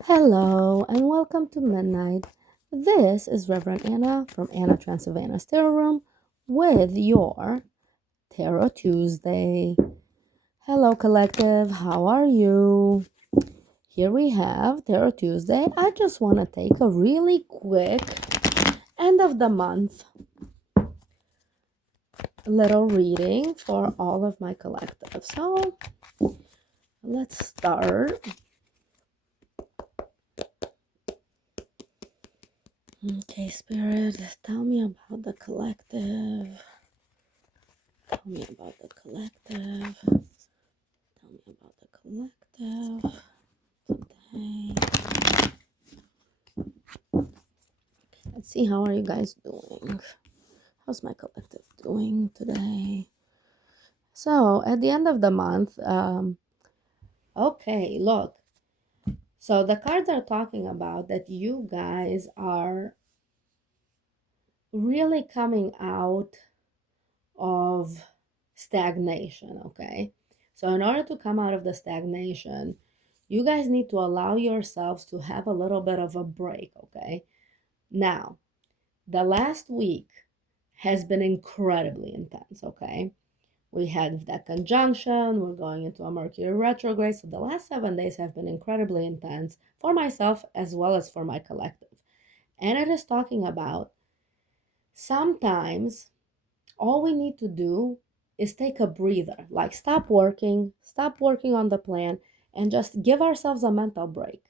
Hello and welcome to Midnight. This is Reverend Anna from Anna Transylvania's Tarot Room with your Tarot Tuesday. Hello, collective. How are you? Here we have Tarot Tuesday. I just want to take a really quick end of the month little reading for all of my collective. So let's start. Okay, Spirit, tell me about the collective. Tell me about the collective. Tell me about the collective today. Let's see, how are you guys doing? How's my collective doing today? So, at the end of the month, okay, look. So, the cards are talking about that you guys are really coming out of stagnation, okay? So, in order to come out of the stagnation, you guys need to allow yourselves to have a little bit of a break, okay? Now, the last week has been incredibly intense, okay? We had that conjunction, we're going into a Mercury retrograde, so the last 7 days have been incredibly intense for myself as well as for my collective. And it is talking about sometimes all we need to do is take a breather, like stop working on the plan, and just give ourselves a mental break.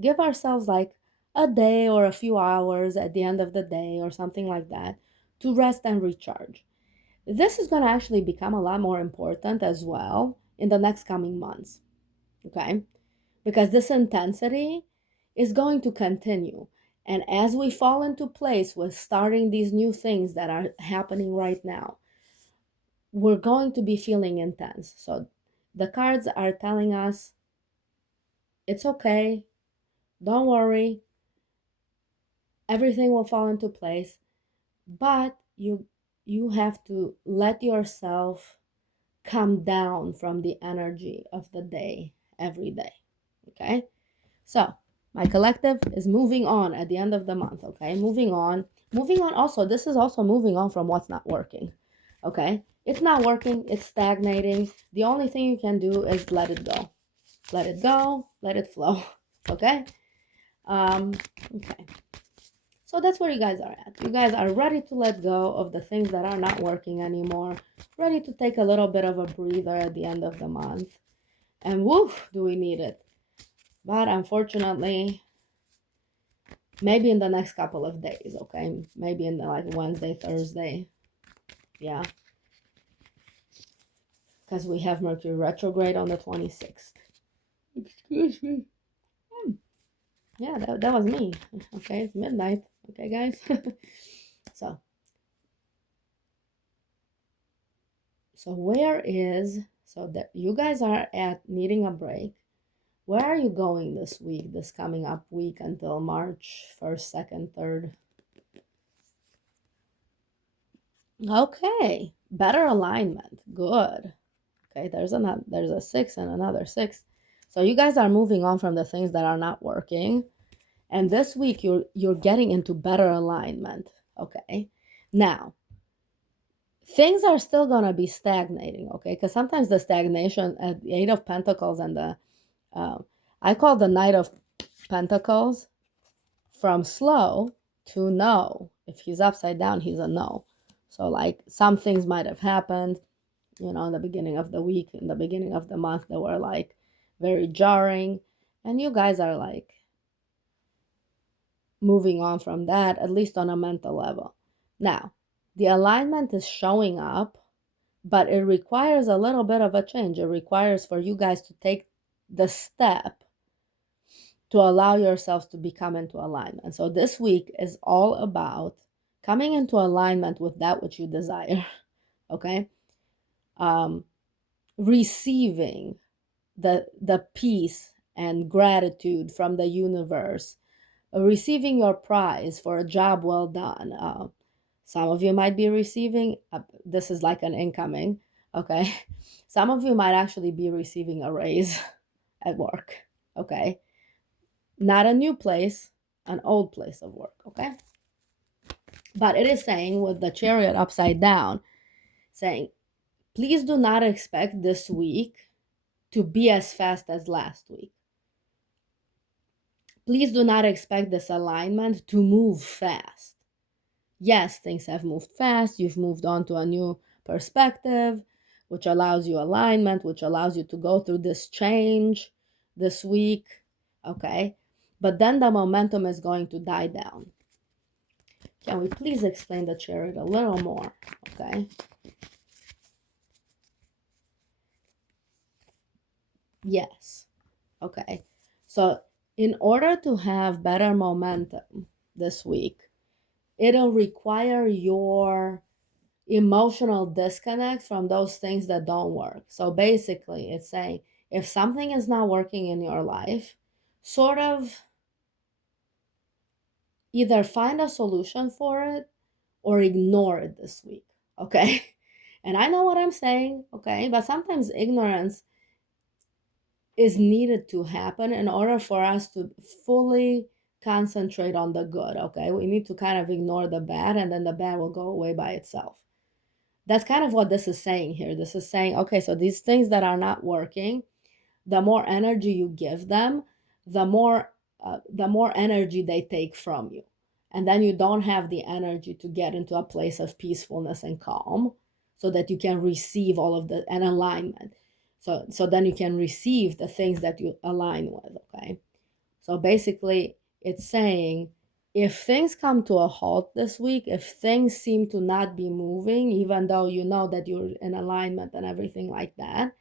Give ourselves like a day or a few hours at the end of the day or something like that to rest and recharge. This is going to actually become a lot more important as well in the next coming months, okay? Because this intensity is going to continue. And as we fall into place with starting these new things that are happening right now, we're going to be feeling intense. So the cards are telling us it's okay, don't worry, everything will fall into place, but you have to let yourself come down from the energy of the day every day. Okay? So, my collective is moving on at the end of the month, okay? Moving on. Moving on also, this is also moving on from what's not working. Okay? It's not working, it's stagnating. The only thing you can do is let it go. Let it go, let it flow. Okay? Okay. So that's where you guys are at. You guys are ready to let go of the things that are not working anymore. Ready to take a little bit of a breather at the end of the month. And woof, do we need it. But unfortunately, maybe in the next couple of days, okay? Maybe in the like Wednesday, Thursday. Yeah. Because we have Mercury retrograde on the 26th. Excuse me. Yeah, that was me. Okay, it's midnight. Okay, guys. so where is, so that you guys are at needing a break. Where are you going this week, this coming up week until March 1st, 2nd, 3rd? Okay, better alignment. Good. Okay, there's a 6 and another 6. So you guys are moving on from the things that are not working. And this week you're getting into better alignment. Okay. Now, things are still gonna be stagnating, okay? Because sometimes the stagnation at the 8 of Pentacles and the I call the Knight of Pentacles from slow to no. If he's upside down, he's a no. So like some things might have happened, in the beginning of the week, in the beginning of the month, that were like very jarring. And you guys are like moving on from that, at least on a mental level. Now, the alignment is showing up, but it requires a little bit of a change. It requires for you guys to take the step to allow yourselves to become into alignment. So this week is all about coming into alignment with that which you desire. Okay? Receiving the peace and gratitude from the universe, receiving your prize for a job well done. Some of you might be receiving, this is like an incoming, okay? Some of you might actually be receiving a raise at work, okay? not a new place, an old place of work, okay? But it is saying with the Chariot upside down, saying, please do not expect this week to be as fast as last week. Please do not expect this alignment to move fast. Yes, things have moved fast. You've moved on to a new perspective, which allows you alignment, which allows you to go through this change this week, okay? But then the momentum is going to die down. Can we please explain the Chariot a little more, okay? Yes, okay. So in order to have better momentum this week, it'll require your emotional disconnect from those things that don't work. So basically, it's saying if something is not working in your life, sort of either find a solution for it or ignore it this week, okay? And I know what I'm saying, okay? But sometimes ignorance is needed to happen in order for us to fully concentrate on the good, okay? We need to kind of ignore the bad, and then the bad will go away by itself. That's kind of what this is saying here. This is saying, okay, so these things that are not working, the more energy you give them, the more energy they take from you. And then you don't have the energy to get into a place of peacefulness and calm so that you can receive all of the and alignment. So then you can receive the things that you align with, okay? So basically it's saying if things come to a halt this week, if things seem to not be moving, even though you know that you're in alignment and everything like that,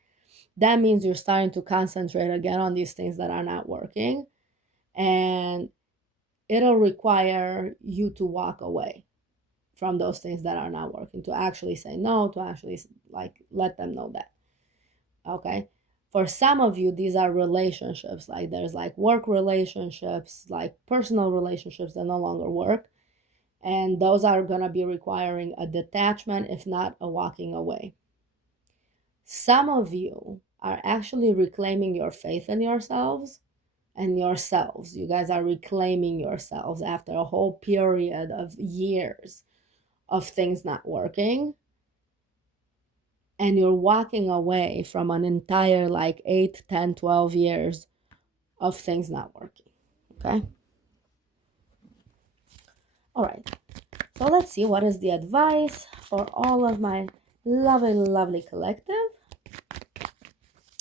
that means you're starting to concentrate again on these things that are not working. And it'll require you to walk away from those things that are not working, to actually say no, to actually like let them know that. Okay. For some of you, these are relationships. Like there's like work relationships, like personal relationships that no longer work. And those are going to be requiring a detachment, if not a walking away. Some of you are actually reclaiming your faith in yourselves and yourselves. You guys are reclaiming yourselves after a whole period of years of things not working. And you're walking away from an entire like 8, 10, 12 years of things not working. Okay? All right. So let's see what is the advice for all of my lovely, lovely collective.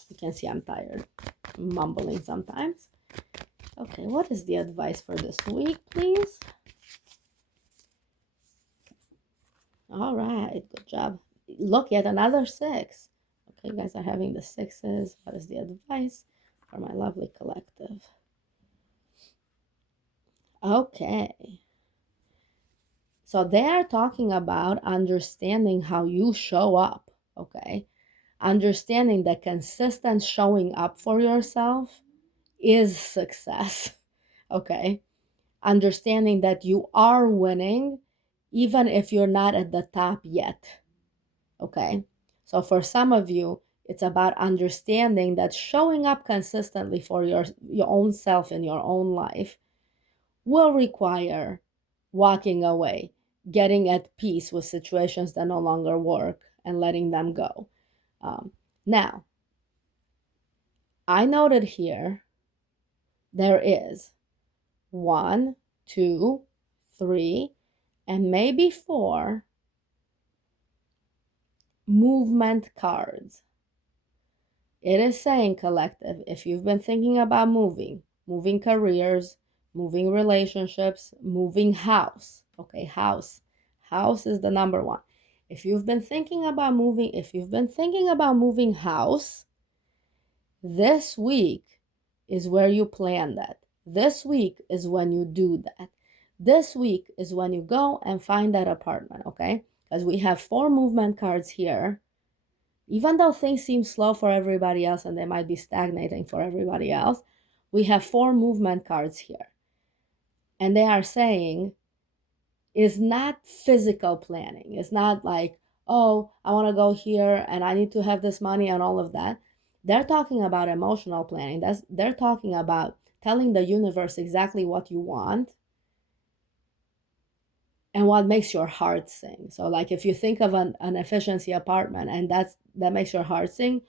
You can see I'm tired, I'm mumbling sometimes. Okay, what is the advice for this week, please? All right, good job. Look, yet another 6. Okay, you guys are having the 6s. What is the advice for my lovely collective? Okay. So they are talking about understanding how you show up, okay? Understanding that consistent showing up for yourself is success, okay? Understanding that you are winning even if you're not at the top yet, okay? So for some of you, it's about understanding that showing up consistently for your own self in your own life will require walking away, getting at peace with situations that no longer work and letting them go. Now, I noted here there is 1, 2, 3, and maybe 4 movement cards. It is saying, collective, if you've been thinking about moving careers, moving relationships, moving house, okay, house is the number 1. If you've been thinking about moving house, this week is where you plan that. This week is when you do that. This week is when you go and find that apartment, okay? Because we have 4 movement cards here. Even though things seem slow for everybody else and they might be stagnating for everybody else, we have 4 movement cards here. And they are saying it's not physical planning. It's not like, oh, I want to go here and I need to have this money and all of that. They're talking about emotional planning. They're talking about telling the universe exactly what you want and what makes your heart sing. So like if you think of an efficiency apartment and that makes your heart sing,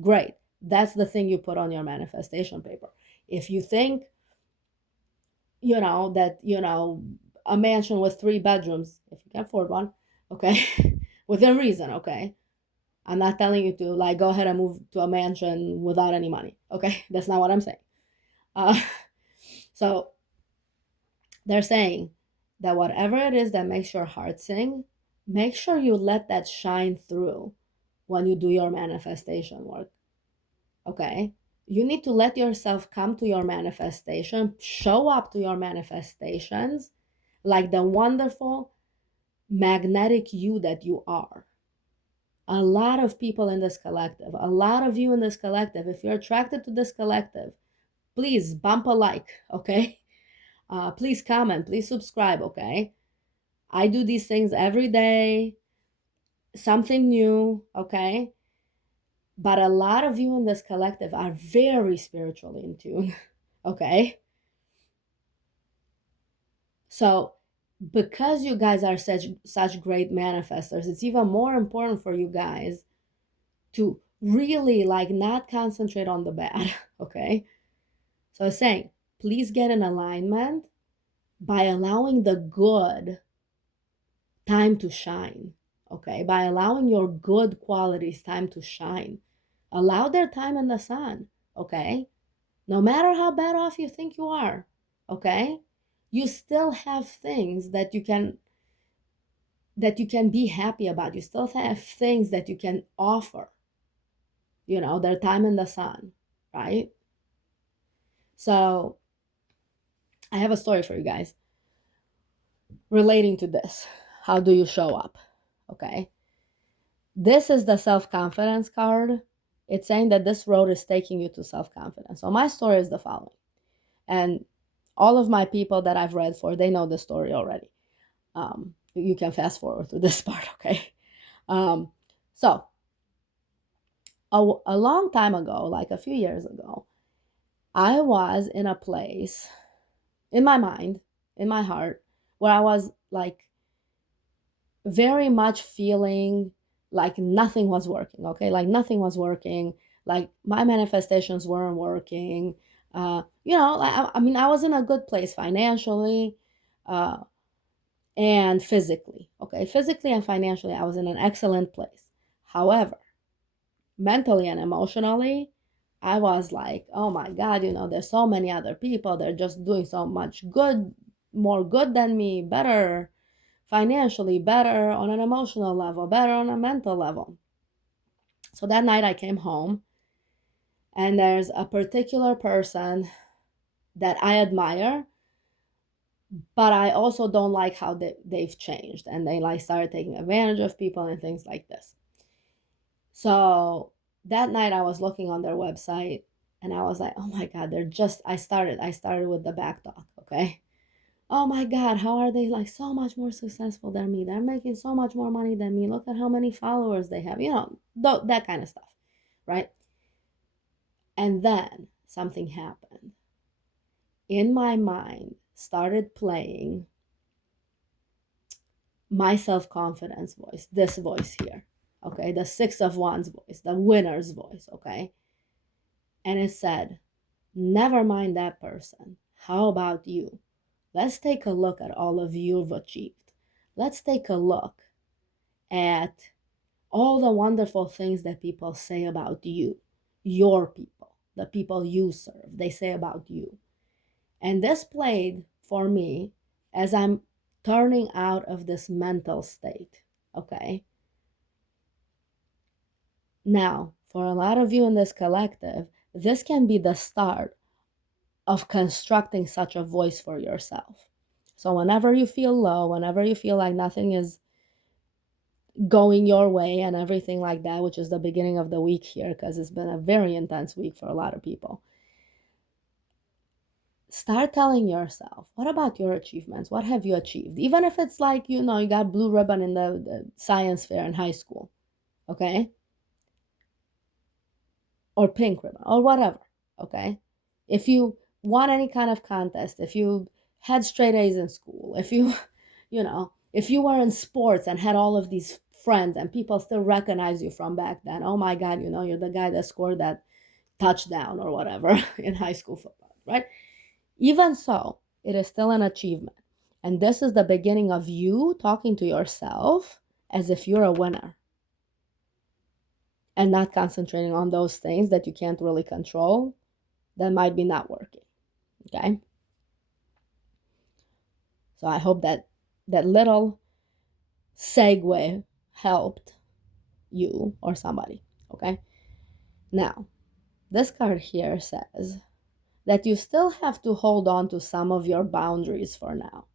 great. That's the thing you put on your manifestation paper. If you think, that, a mansion with 3 bedrooms, if you can afford one, okay, within reason, okay. I'm not telling you to like go ahead and move to a mansion without any money, okay. That's not what I'm saying. So they're saying that whatever it is that makes your heart sing, make sure you let that shine through when you do your manifestation work. Okay? You need to let yourself come to your manifestation, show up to your manifestations like the wonderful, magnetic you that you are. A lot of people in this collective, a lot of you in this collective, if you're attracted to this collective, please bump a like, okay? Please comment, please subscribe, okay? I do these things every day, something new, okay? But a lot of you in this collective are very spiritually in tune, okay? So, because you guys are such great manifestors, it's even more important for you guys to really like not concentrate on the bad, okay? So I was saying, please get in alignment by allowing the good time to shine, okay? By allowing your good qualities time to shine. Allow their time in the sun, okay? No matter how bad off you think you are, okay? You still have things that you can be happy about. You still have things that you can offer, their time in the sun, right? So I have a story for you guys relating to this. How do you show up? Okay. This is the self-confidence card. It's saying that this road is taking you to self-confidence. So my story is the following. And all of my people that I've read for, they know the story already. You can fast forward to this part, okay? So a long time ago, like a few years ago, I was in a place in my mind, in my heart, where I was like very much feeling like nothing was working, okay? Like nothing was working, like my manifestations weren't working. I mean, I was in a good place financially and physically, okay? Physically and financially, I was in an excellent place. However, mentally and emotionally, I was like, oh my God, there's so many other people. They're just doing so much good, more good than me, better financially, better on an emotional level, better on a mental level. So that night I came home, and there's a particular person that I admire, but I also don't like how they've changed, and they like started taking advantage of people and things like this. So that night I was looking on their website, and I was like, oh my God, I started with the back talk, okay? Oh my God, how are they like so much more successful than me? They're making so much more money than me. Look at how many followers they have, that kind of stuff, right? And then something happened. In my mind, started playing my self-confidence voice, this voice here, okay? The 6 of Wands voice, the winner's voice, okay? And it said, never mind that person. How about you? Let's take a look at all of you've achieved. Let's take a look at all the wonderful things that people say about you, your people, the people you serve, they say about you. And this played for me as I'm turning out of this mental state, okay? Now, for a lot of you in this collective, this can be the start of constructing such a voice for yourself. So whenever you feel low, whenever you feel like nothing is going your way and everything like that, which is the beginning of the week here, because it's been a very intense week for a lot of people, start telling yourself, what about your achievements? What have you achieved? Even if it's like, you got blue ribbon in the science fair in high school, okay? Or pink ribbon or whatever, okay? If you won any kind of contest, if you had straight A's in school, if you, if you were in sports and had all of these friends and people still recognize you from back then, oh my God, you're the guy that scored that touchdown or whatever in high school football, right? Even so, it is still an achievement. And this is the beginning of you talking to yourself as if you're a winner and not concentrating on those things that you can't really control that might be not working. Okay? So I hope that that little segue helped you or somebody. Okay? Now, this card here says that you still have to hold on to some of your boundaries for now.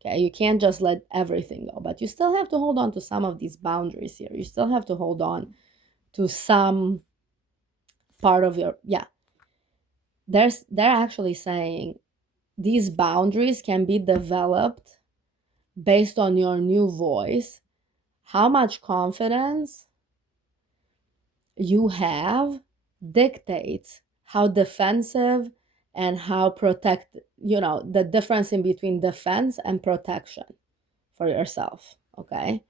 Okay, you can't just let everything go, but you still have to hold on to some of these boundaries here. You still have to hold on to some part of your, yeah. They're actually saying these boundaries can be developed based on your new voice, how much confidence you have dictates how defensive and how protect, the difference in between defense and protection for yourself. Okay.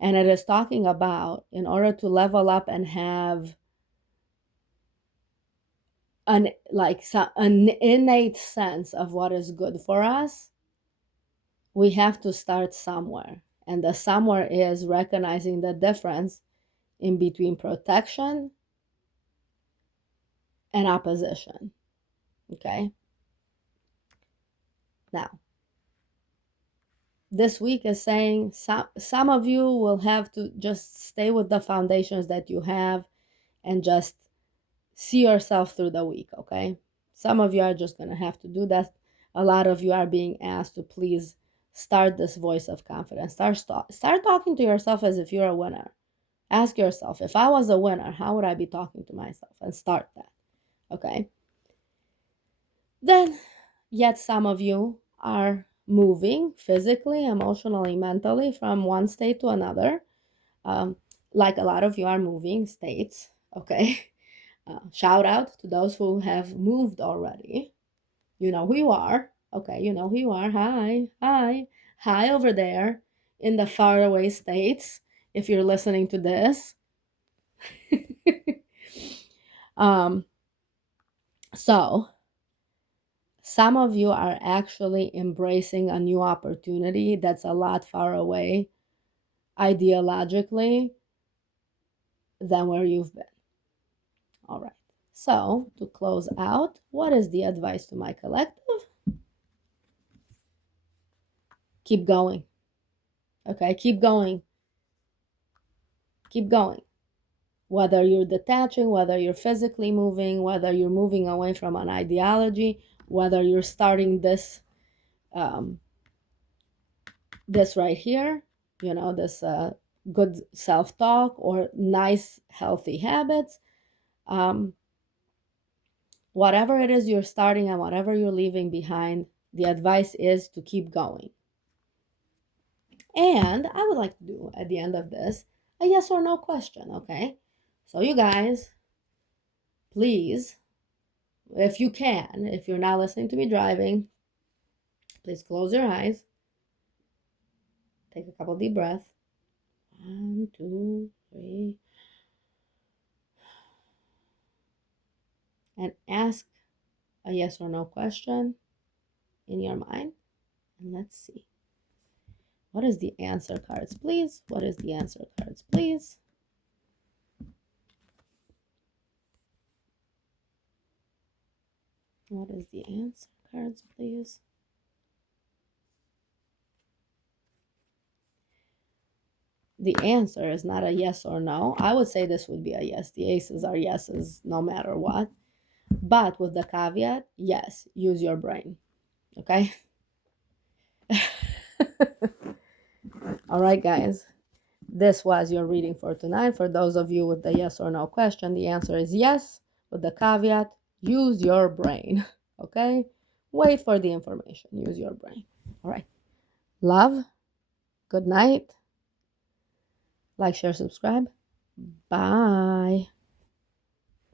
And it is talking about, in order to level up and have an innate sense of what is good for us, we have to start somewhere. And the somewhere is recognizing the difference in between protection and opposition. Okay. Now, this week is saying some of you will have to just stay with the foundations that you have and just see yourself through the week. Okay. Some of you are just going to have to do that. A lot of you are being asked to please start this voice of confidence. Start talking to yourself as if you're a winner. Ask yourself, if I was a winner, how would I be talking to myself? And start that. Okay. Then, yet some of you are moving physically, emotionally, mentally from one state to another. Like a lot of you are moving states. Okay. Shout out to those who have moved already. You know who you are. Okay, you know who you are. Hi, hi, hi over there in the faraway states. If you're listening to this, so some of you are actually embracing a new opportunity that's a lot far away ideologically than where you've been. All right. So, to close out, what is the advice to my collective? Keep going. Okay, keep going. Keep going. Whether you're detaching, whether you're physically moving, whether you're moving away from an ideology, whether you're starting this this right here, this good self-talk or nice healthy habits, whatever it is you're starting and whatever you're leaving behind, the advice is to keep going. And I would like to do at the end of this a yes or no question. Okay, so you guys, please, if you can, if you're not listening to me driving, please close your eyes, take a couple deep breaths. 1, 2, 3. And ask a yes or no question in your mind. And let's see. What is the answer cards, please? What is the answer cards, please? What is the answer cards, please? The answer is not a yes or no. I would say this would be a yes. The aces are yeses no matter what. But with the caveat, yes, use your brain. Okay? All right, guys. This was your reading for tonight. For those of you with the yes or no question, the answer is yes. With the caveat, use your brain. Okay? Wait for the information. Use your brain. All right. Love. Good night. Like, share, subscribe. Bye.